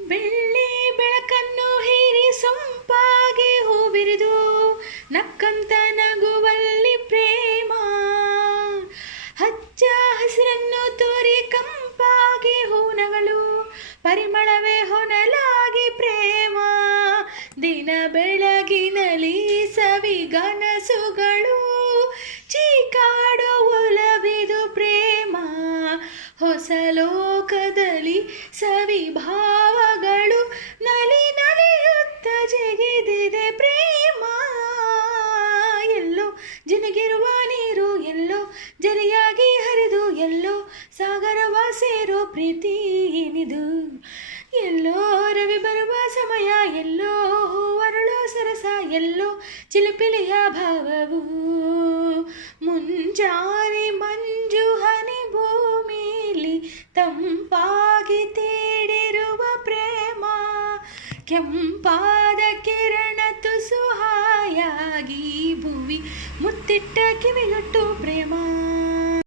ಬೆಳ್ಳಿ ಬೆಳಕನ್ನು ಹೀರಿ ಸೊಂಪಾಗಿ ಹೂ ಬಿರಿದು ನಕ್ಕಂತ ನಗುವಲ್ಲಿ ಪ್ರೇಮ. ಹಚ್ಚ ಹಸಿರನ್ನು ತೋರಿ ಕಂಪಾಗಿ ಹೂನಗಳು ಪರಿಮಳವೇ ಹೊನಲಾಗಿ ಪ್ರೇಮ. ದಿನ ಬೆಳಗಿನಲಿ ಸವಿಗನಸುಗಳು ಚೀಕಾಡೋ ಒಲವಿದು ಪ್ರೇಮ. ಹೊಸ ಲೋಕದಲ್ಲಿ ಸವಿಭಾವಗಳು ನಲಿ ನಲಿಯುತ್ತ ಜಗಿದಿದೆ ಪ್ರೇಮ. ಎಲ್ಲೋ ಜಿನುಗಿರುವ ನೀರು ಎಲ್ಲೋ ಜರಿಯಾಗಿ ಹರಿದು ಎಲ್ಲೋ ಸಾಗರವ ಸೇರೋ ಪ್ರೀತಿ ಏನಿದು. ಎಲ್ಲೋ ರವಿ ಬರುವ ಸಮಯ ಎಲ್ಲೋ ಅರಳೋ ಸರಸ ಎಲ್ಲೋ ಚಿಲಿಪಿಲಿಯ ಭಾವವು. ಮುಂಜಾನೆ ಮಂಜು ಹನಿ ಭೂಮಿಲಿ ತಂಪಾಗಿ ತೇಡಿರುವ ಪ್ರೇಮ. ಕೆಂಪಾದ ಕಿರಣ ತುಸು ಹಾಯಾಗಿ ಭುವಿ ಮುತ್ತಿಟ್ಟ ಕಿವಿಗೊಟ್ಟು